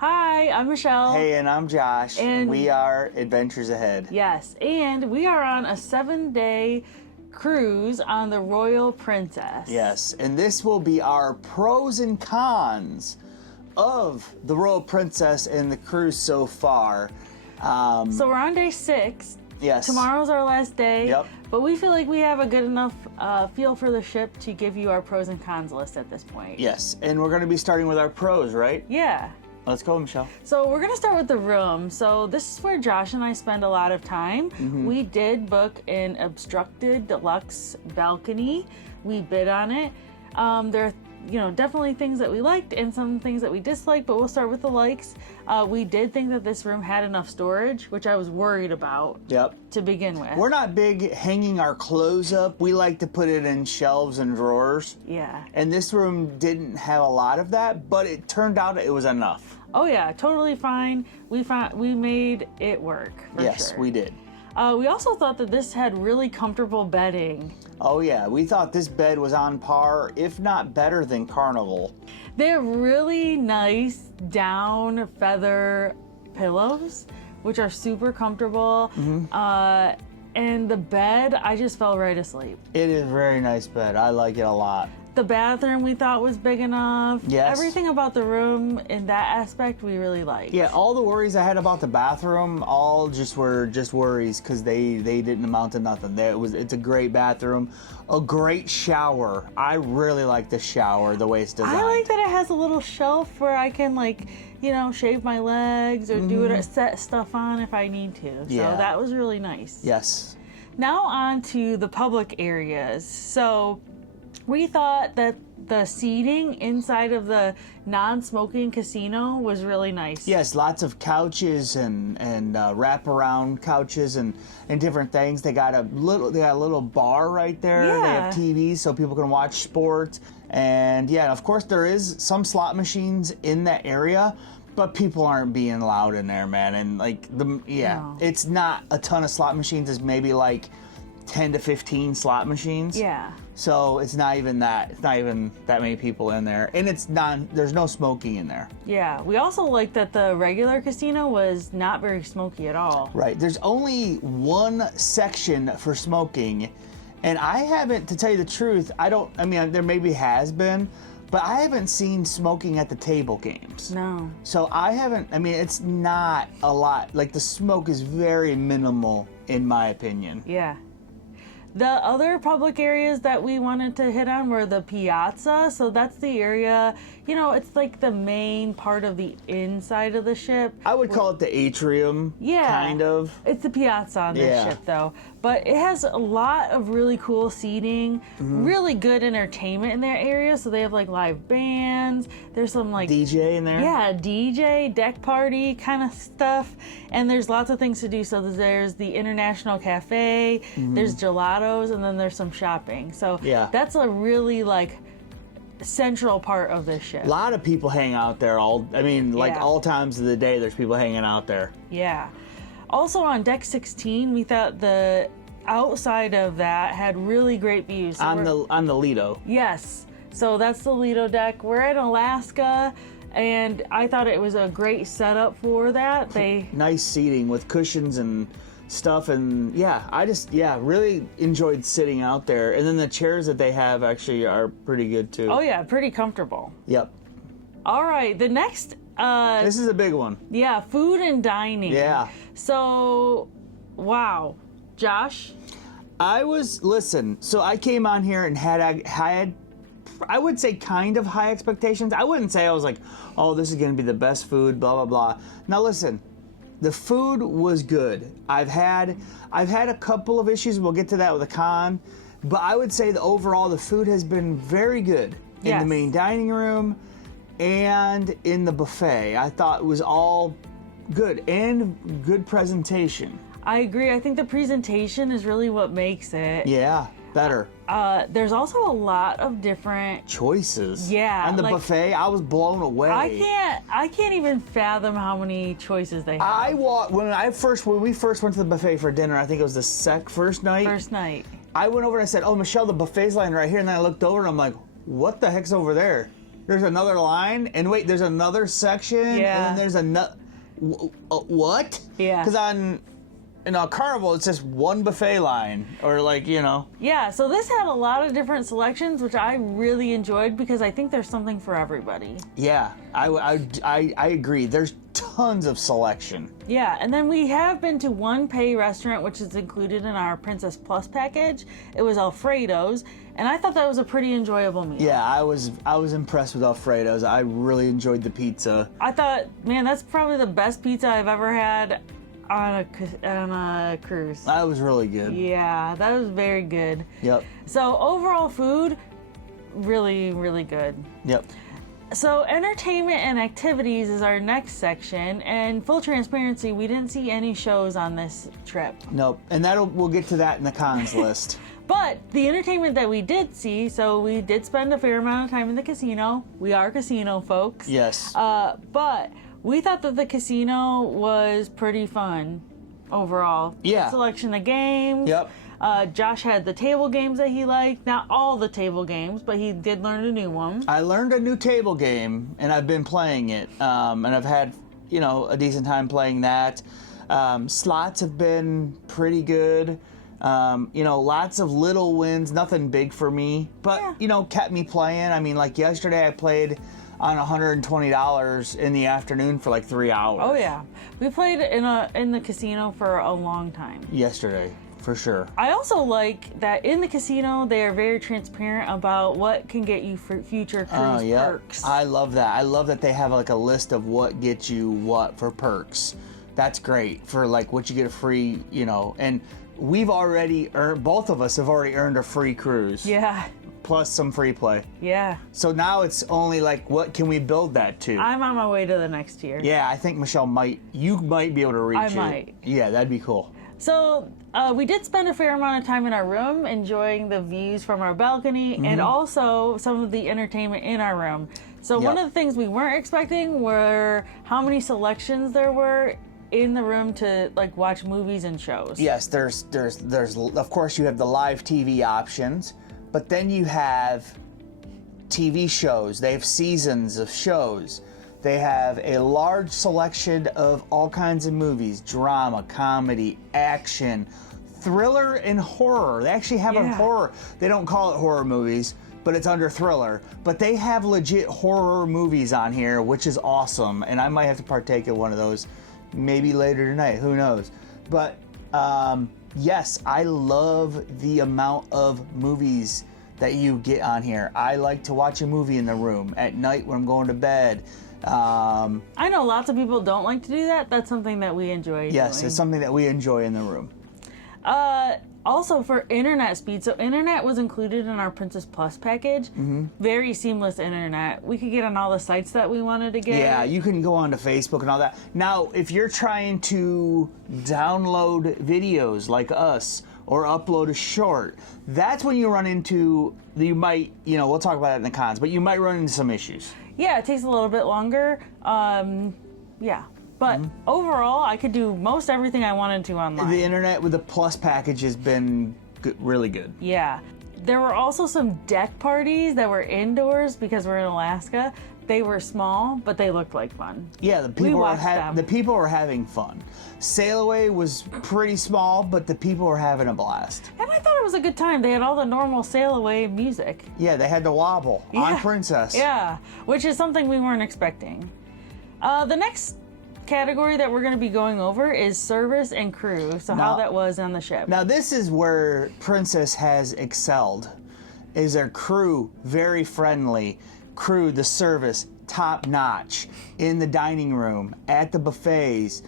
Hi, I'm Michelle. Hey, and I'm Josh. And we are Adventures Ahead. Yes, and we are on a 7-day cruise on the Royal Princess. Yes, and this will be our pros and cons of the Royal Princess and the cruise so far. So we're on day 6. Yes. Tomorrow's our last day. Yep. But we feel like we have a good enough feel for the ship to give you our pros and cons list at this point. Yes, and we're going to be starting with our pros, right? Yeah. Let's go, Michelle. So we're going to start with the room. So this is where Josh and I spend a lot of time. Mm-hmm. We did book an obstructed deluxe balcony. We bid on it. There are definitely things that we liked and some things that we disliked, but we'll start with the likes. We did think that this room had enough storage, which I was worried about to begin with. We're not big hanging our clothes up. We like to put it in shelves and drawers. Yeah. And this room didn't have a lot of that, but it turned out it was enough. Oh yeah, totally fine. We made it work, for sure. Yes, we did. We also thought that this had really comfortable bedding. Oh yeah, we thought this bed was on par, if not better than Carnival. They have really nice down feather pillows, which are super comfortable. Mm-hmm. And the bed, I just fell right asleep. It is a very nice bed. I like it a lot. The bathroom we thought was big enough. Yes. Everything about the room in that aspect we really liked. Yeah, all the worries I had about the bathroom all were just worries because they didn't amount to nothing. It's a great bathroom, a great shower. I really like the shower, the way it's designed. I like that it has a little shelf where I can shave my legs or do it, set stuff on if I need to. So that was really nice. Yes. Now on to the public areas. So we thought that the seating inside of the non-smoking casino was really nice. Yes, lots of couches and wraparound couches and different things. They got a little bar right there. Yeah. They have TVs so people can watch sports. And yeah, of course there is some slot machines in that area, but people aren't being allowed in there, man. And it's not a ton of slot machines. It's maybe like 10 to 15 slot machines. Yeah. So it's not even that. It's not even that many people in there, and there's no smoking in there. Yeah. We also liked that the regular casino was not very smoky at all. Right. There's only one section for smoking, and I haven't, to tell you the truth, there maybe has been, but I haven't seen smoking at the table games. No. So it's not a lot. Like, the smoke is very minimal, in my opinion. Yeah. The other public areas that we wanted to hit on were the piazza. So that's the area, it's like the main part of the inside of the ship. I would call it the atrium, kind of. It's the piazza on this ship, though. But it has a lot of really cool seating, really good entertainment in that area. So they have live bands. There's some DJ in there? Yeah, DJ, deck party kind of stuff. And there's lots of things to do. So there's the International Cafe, there's gelatos, and then there's some shopping. So that's a really central part of this ship. A lot of people hang out there all times of the day. There's people hanging out there. Yeah. Also on deck 16, we thought the outside of that had really great views. So on the Lido. Yes. So that's the Lido deck. We're in Alaska, and I thought it was a great setup for that. Nice seating with cushions and stuff, and really enjoyed sitting out there. And then the chairs that they have actually are pretty good too. Oh yeah, pretty comfortable. Yep. All right, the next this is a big one. Yeah, food and dining. Yeah. So, wow. Josh? So I came on here and had I would say kind of high expectations. I wouldn't say I was like, oh, this is going to be the best food, blah, blah, blah. Now listen, the food was good. I've had a couple of issues. We'll get to that with a con. But I would say that overall the food has been very good in the main dining room and in the buffet. I thought it was all good and good presentation. I agree. I think the presentation is really what makes it. Yeah, better. There's also a lot of different choices. Yeah. And the buffet, I was blown away. I can't even fathom how many choices they have. When we first went to the buffet for dinner, I think it was the first night. First night. I went over and I said, oh, Michelle, the buffet's lying right here. And then I looked over and I'm like, what the heck's over there? there's another line, and wait, there's another section, and then there's another. What? Yeah. Because in a Carnival, it's just one buffet line, or like, you know. Yeah, so this had a lot of different selections, which I really enjoyed because I think there's something for everybody. Yeah, I agree. There's tons of selection. Yeah, and then we have been to one pay restaurant, which is included in our Princess Plus package. It was Alfredo's, and I thought that was a pretty enjoyable meal. Yeah, I was impressed with Alfredo's. I really enjoyed the pizza. I thought, man, that's probably the best pizza I've ever had on a cruise. That was really good. Yeah, that was very good. Yep. So overall food, really, really good. Yep. So entertainment and activities is our next section, and full transparency, we didn't see any shows on this trip. Nope. And we'll get to that in the cons list. But the entertainment that we did see, so we did spend a fair amount of time in the casino. We are casino folks. Yes. But we thought that the casino was pretty fun overall. Yeah. Selection of games. Yep. Josh had the table games that he liked. Not all the table games, but he did learn a new one. I learned a new table game, and I've been playing it. And I've had, a decent time playing that. Slots have been pretty good. Lots of little wins, nothing big for me, but, kept me playing. I mean, like yesterday I played on $120 in the afternoon for like 3 hours. Oh yeah, we played in the casino for a long time. Yesterday, for sure. I also like that in the casino they are very transparent about what can get you for future cruise perks. I love that. I love that they have like a list of what gets you what for perks. That's great for like what you get a free, and we've already earned, both of us have already earned a free cruise. Yeah. Plus some free play. Yeah. So now it's only like, what can we build that to? I'm on my way to the next tier. Yeah, I think Michelle you might be able to reach it. I might. Yeah, that'd be cool. So we did spend a fair amount of time in our room enjoying the views from our balcony and also some of the entertainment in our room. So one of the things we weren't expecting were how many selections there were in the room to like watch movies and shows. Yes, there's of course you have the live TV options, but then you have TV shows. They have seasons of shows. They have a large selection of all kinds of movies: drama, comedy, action, thriller, and horror. They actually have a horror. They don't call it horror movies, but it's under thriller. But they have legit horror movies on here, which is awesome. And I might have to partake in one of those maybe later tonight. Who knows? But yes, I love the amount of movies that you get on here. I like to watch a movie in the room at night when I'm going to bed. I know lots of people don't like to do that. That's something that we enjoy Yes, doing. it's something that we enjoy in the room. Also for internet speed, so internet was included in our Princess Plus package. Very seamless internet. We could get on all the sites that we wanted to get. Yeah, you can go onto Facebook and all that. Now, if you're trying to download videos like us or upload a short, that's when you run into, you might, we'll talk about that in the cons, but you might run into some issues. Yeah, it takes a little bit longer. Yeah. But overall, I could do most everything I wanted to online. The internet with the Plus package has been really good. Yeah. There were also some deck parties that were indoors because we're in Alaska. They were small, but they looked like fun. Yeah, the people were having fun. Sail Away was pretty small, but the people were having a blast. And I thought it was a good time. They had all the normal Sail Away music. Yeah, they had the wobble on Princess. Yeah, which is something we weren't expecting. The next category that we're going to be going over is service and crew, so how that was on the ship. Now this is where Princess has excelled. Is their crew very friendly? Crew, the service, top notch. In the dining room, at the buffets,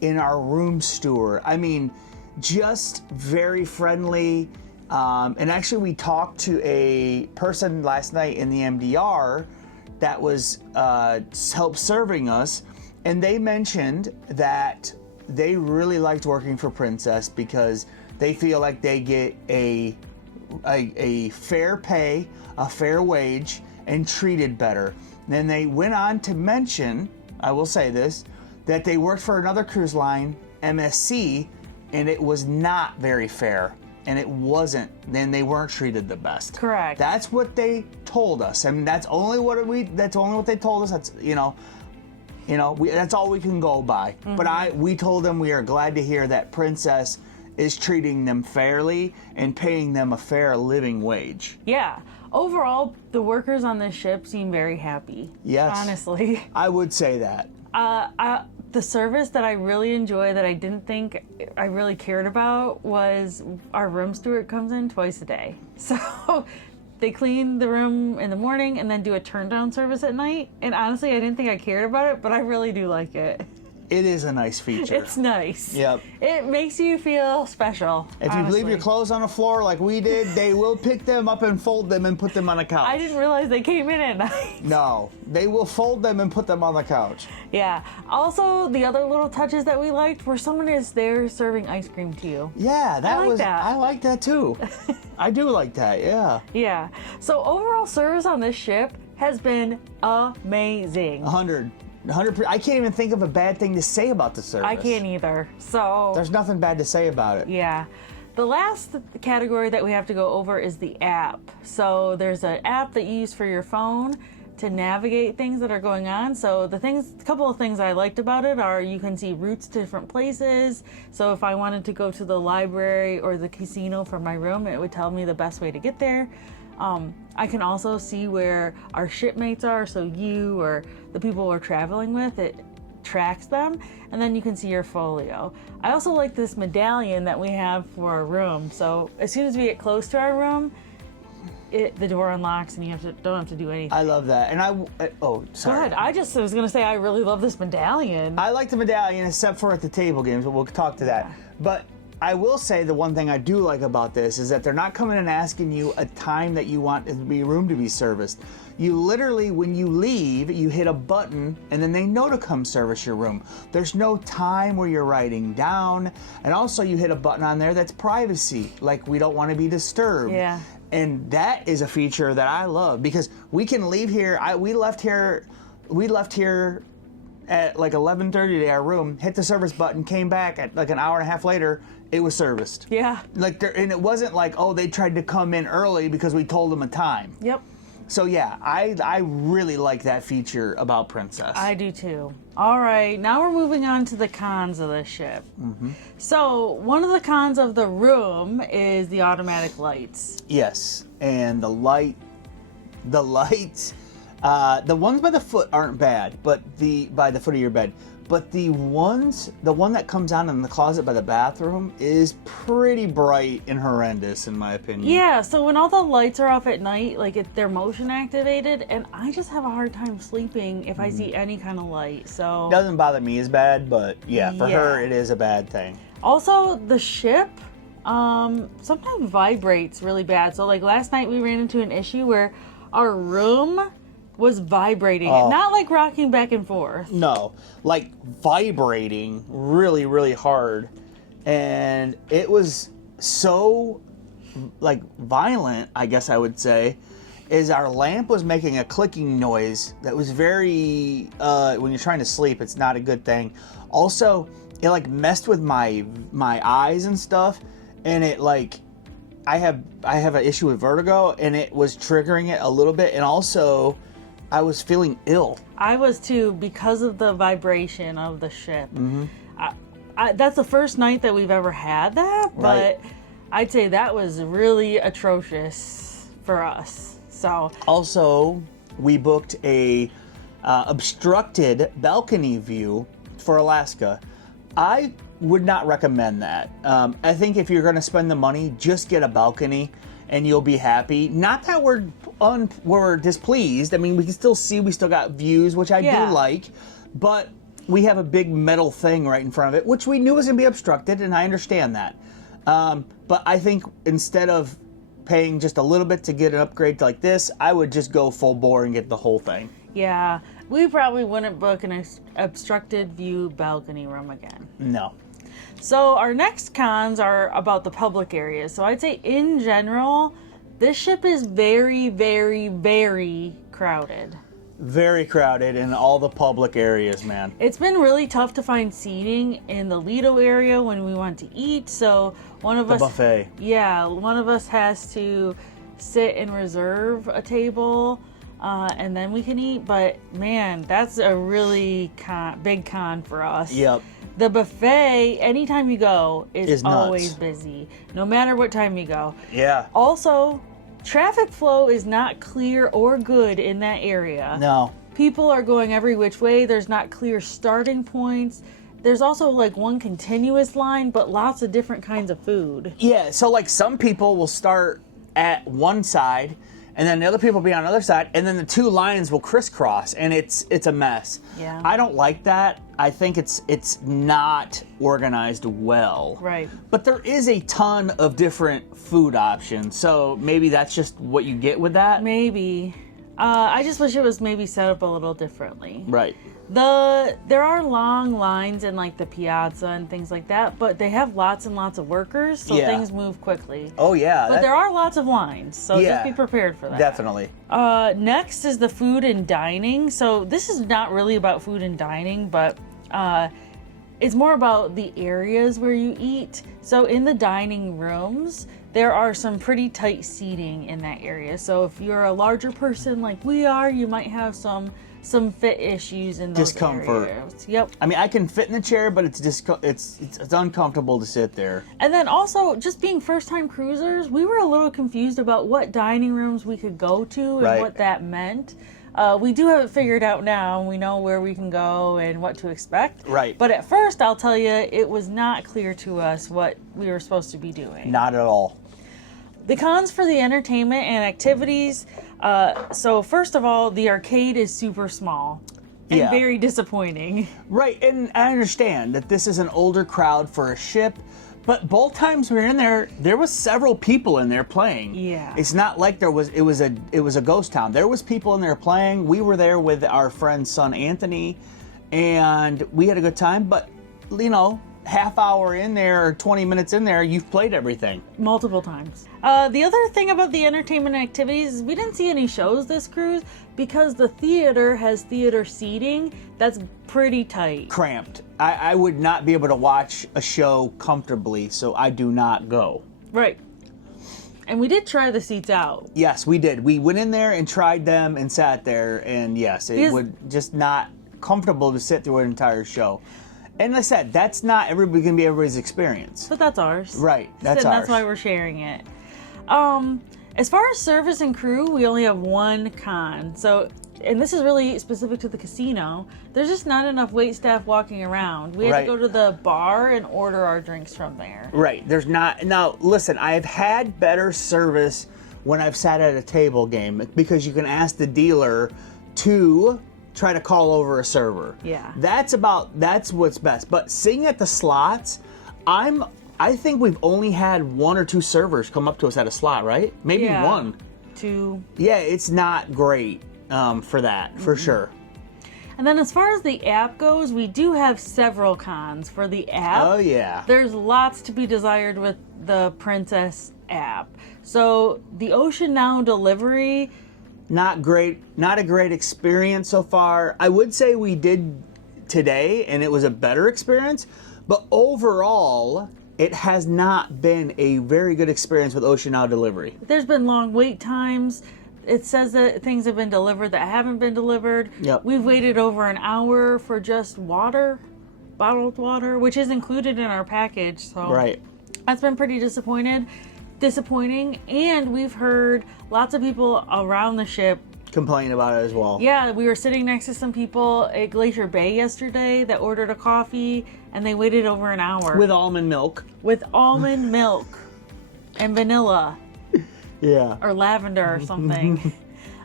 in our room steward. I mean, just very friendly. And actually we talked to a person last night in the MDR that was help serving us, and they mentioned that they really liked working for Princess because they feel like they get a fair pay, a fair wage, and treated better. And then they went on to mention, I will say this, that they worked for another cruise line, MSC, and it was not very fair. and it wasn't, then they weren't treated the best. Correct. That's what they told us. I mean, that's only what they told us. That's that's all we can go by. Mm-hmm. But we told them we are glad to hear that Princess is treating them fairly and paying them a fair living wage. Yeah. Overall, the workers on this ship seem very happy. Yes. Honestly. I would say that. The service that I really enjoy that I didn't think I really cared about was our room steward comes in twice a day. So they clean the room in the morning and then do a turn down service at night. And honestly, I didn't think I cared about it, but I really do like it. It is a nice feature. It's nice. Yep. It makes you feel special. If you leave your clothes on the floor like we did, they will pick them up and fold them and put them on a couch. I didn't realize they came in at night. No, they will fold them and put them on the couch. Yeah. Also, the other little touches that we liked were someone is there serving ice cream to you. Yeah, I like that too. I do like that, yeah. Yeah. So overall service on this ship has been amazing. 100%. I can't even think of a bad thing to say about the service. I can't either. So there's nothing bad to say about it. Yeah. The last category that we have to go over is the app. So there's an app that you use for your phone to navigate things that are going on. So a couple of things I liked about it are you can see routes to different places. So if I wanted to go to the library or the casino from my room, it would tell me the best way to get there. I can also see where our shipmates are, so you or the people we're traveling with, it tracks them, and then you can see your folio. I also like this medallion that we have for our room, so as soon as we get close to our room, the door unlocks and you don't have to do anything. I love that. And sorry. Go ahead. I was going to say I really love this medallion. I like the medallion except for at the table games, but we'll talk to that. But I will say the one thing I do like about this is that they're not coming and asking you a time that you want your room to be serviced. You literally, when you leave, you hit a button and then they know to come service your room. There's no time where you're writing down. And also you hit a button on there that's privacy, like we don't want to be disturbed. Yeah. And that is a feature that I love because we can leave here. We left here at like 11:30 to our room, hit the service button, came back at like an hour and a half later, it was serviced. Yeah. And it wasn't like, they tried to come in early because we told them a time. Yep. So yeah, I really like that feature about Princess. I do too. All right, now we're moving on to the cons of the ship. Mm-hmm. So one of the cons of the room is the automatic lights. Yes, and the lights, the ones by the foot aren't bad, but by the foot of your bed. But the one that comes on in the closet by the bathroom is pretty bright and horrendous, in my opinion. Yeah, so when all the lights are off at night, they're motion activated, and I just have a hard time sleeping if I see any kind of light. So doesn't bother me as bad, but for her it is a bad thing. Also, the ship sometimes vibrates really bad. So last night we ran into an issue where our room was vibrating, not like rocking back and forth. No, like vibrating really, really hard. And it was so violent, I guess I would say, is our lamp was making a clicking noise that was very, when you're trying to sleep, it's not a good thing. Also, it messed with my eyes and stuff, and it I have an issue with vertigo, and it was triggering it a little bit, and also I was feeling ill. I was too, because of the vibration of the ship. Mm-hmm. That's the first night that we've ever had that, but I'd say that was really atrocious for us. So also, we booked a obstructed balcony view for Alaska. I would not recommend that. I think if you're going to spend the money, just get a balcony and you'll be happy. Not that we're displeased. I mean, we still got views, which I do like, but we have a big metal thing right in front of it, which we knew was going to be obstructed, and I understand that. But I think instead of paying just a little bit to get an upgrade like this, I would just go full bore and get the whole thing. Yeah, we probably wouldn't book an obstructed view balcony room again. No. So our next cons are about the public areas. So I'd say in general, this ship is very, very, very crowded. Very crowded in all the public areas, man. It's been really tough to find seating in the Lido area when we want to eat. So one of us, buffet. Yeah, one of us has to sit and reserve a table, and then we can eat. But man, that's a really big con for us. Yep. The buffet, anytime you go, is nuts. always busy, no matter what time you go. Yeah. Also, traffic flow is not clear or good in that area. No. People are going every which way. There's not clear starting points. There's also like one continuous line, but lots of different kinds of food. Yeah, so like some people will start at one side, and then the other people will be on the other side, and then the two lines will crisscross, and it's a mess. Yeah. I don't like that. I think it's not organized well. Right. But there is a ton of different food options, so maybe that's just what you get with that. Maybe. I just wish it was maybe set up a little differently. Right. There are long lines in like the piazza and things like that, but they have lots and lots of workers, so Yeah. things move quickly. Oh yeah. But there are lots of lines, so Yeah. just be prepared for that. Definitely. Next is the food and dining. So this is not really about food and dining, but it's more about the areas where you eat. So in the dining rooms, there are some pretty tight seating in that area. So if you're a larger person like we are, you might have some fit issues in those Discomfort. areas. Yep. I mean, I can fit in the chair, but it's uncomfortable to sit there. And then also, just being first-time cruisers, we were a little confused about what dining rooms we could go to and Right. what that meant. We do have it figured out now, and we know where we can go and what to expect. Right. But at first, I'll tell you, it was not clear to us what we were supposed to be doing. Not at all. The cons for the entertainment and activities. So first of all, the arcade is super small and Yeah. very disappointing. Right, and I understand that this is an older crowd for a ship, but both times we were in there, there was several people in there playing. Yeah. It's not like it was a ghost town. There was people in there playing. We were there with our friend's son Anthony, and we had a good time, but you know, half hour in there or 20 minutes in there, you've played everything. Multiple times. The other thing about the entertainment activities is we didn't see any shows this cruise because the theater has theater seating that's pretty tight. Cramped. I would not be able to watch a show comfortably, so I do not go. Right. And we did try the seats out. Yes, we did. We went in there and tried them and sat there, and yes, it would just not comfortable to sit through an entire show. And like I said, that's not everybody gonna be everybody's experience. But that's ours. Right, that's And ours. that's why we're sharing it. As far as service and crew, we only have one con. So, and this is really specific to the casino, there's just not enough wait staff walking around. We had Right. to go to the bar and order our drinks from there. Right, there's not. Now, listen, I've had better service when I've sat at a table game because you can ask the dealer to try to call over a server. Yeah. That's what's best. But sitting at the slots, I think we've only had one or two servers come up to us at a slot, right? Maybe Yeah. one. To Yeah, it's not great for that, for sure. And then as far as the app goes, we do have several cons for the app. Oh, yeah. There's lots to be desired with the Princess app. So the Ocean Now delivery, Not great, not a great experience so far. I would say we did today, and it was a better experience, but overall, it has not been a very good experience with Ocean Now delivery. there's been long wait times. It says that things have been delivered that haven't been delivered. Yep. We've waited over an hour for just water, bottled water, which is included in our package. So Right. that's been pretty disappointing. And we've heard lots of people around the ship. Complain about it as well. Yeah, we were sitting next to some people at Glacier Bay yesterday that ordered a coffee, and they waited over an hour. With almond milk. With almond milk and vanilla Yeah. or lavender or something.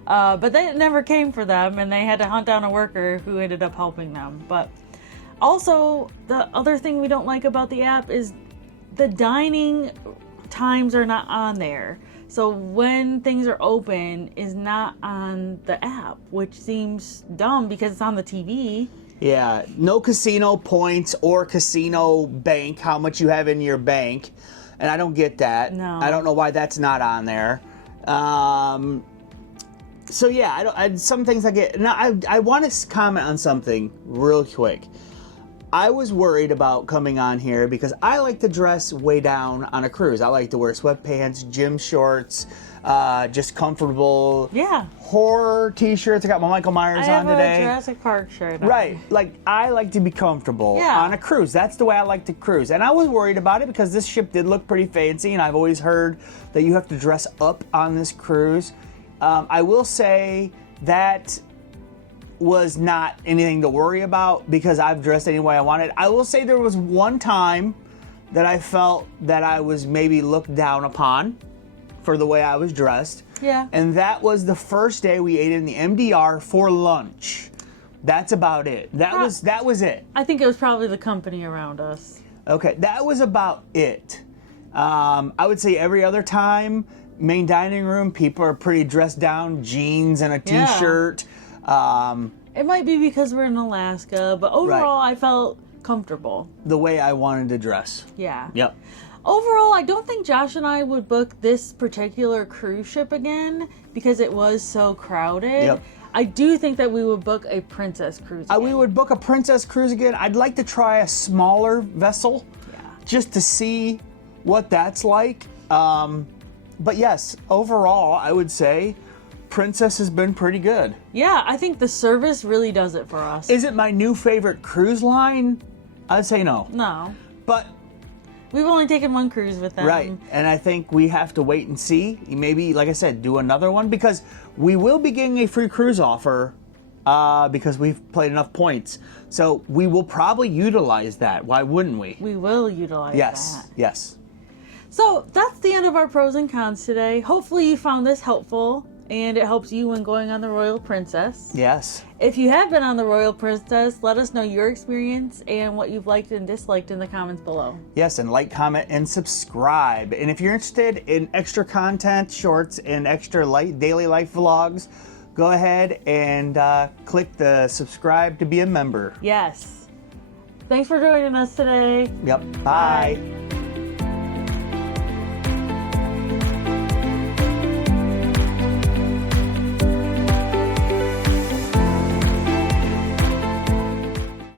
But that never came for them, and they had to hunt down a worker who ended up helping them. But also, the other thing we don't like about the app is the dining times are not on there. So when things are open is not on the app, which seems dumb because it's on the TV. Yeah. No casino points or casino bank, how much you have in your bank. And I don't get that. No. I don't know why that's not on there. So yeah, some things I get. Now I want to comment on something real quick. I was worried about coming on here because I like to dress way down on a cruise. I like to wear sweatpants, gym shorts, just comfortable. Yeah. Horror t-shirts. I got my Michael Myers on today. I have a Jurassic Park shirt on. Right. Like, I like to be comfortable Yeah. on a cruise. That's the way I like to cruise. And I was worried about it because this ship did look pretty fancy, and I've always heard that you have to dress up on this cruise. I will say that was not anything to worry about because I've dressed any way I wanted. I will say there was one time that I felt that I was maybe looked down upon for the way I was dressed. Yeah. And that was the first day we ate in the MDR for lunch. That's about it. That was it. I think it was probably the company around us. Okay, that was about it. I would say every other time, main dining room, people are pretty dressed down, jeans and a t-shirt. It might be because we're in Alaska, but overall I felt comfortable. The way I wanted to dress. Yeah. Yep. Overall, I don't think Josh and I would book this particular cruise ship again because it was so crowded. Yep. I do think that we would book a princess cruise again. We would book a princess cruise again. I'd like to try a smaller vessel just to see what that's like. But yes, overall, I would say Princess has been pretty good. Yeah, I think the service really does it for us. Is it my new favorite cruise line? I'd say no. No. But we've only taken one cruise with them. right, and I think we have to wait and see. Maybe, like I said, do another one because we will be getting a free cruise offer because we've played enough points. So we will probably utilize that. Why wouldn't we? We will utilize that. Yes. So that's the end of our pros and cons today. Hopefully you found this helpful and it helps you when going on the Royal Princess. Yes. If you have been on the Royal Princess, let us know your experience and what you've liked and disliked in the comments below. Yes, and like, comment, and subscribe. And if you're interested in extra content, shorts, and extra daily life vlogs, go ahead and click the subscribe to be a member. Yes. Thanks for joining us today. Yep. Bye.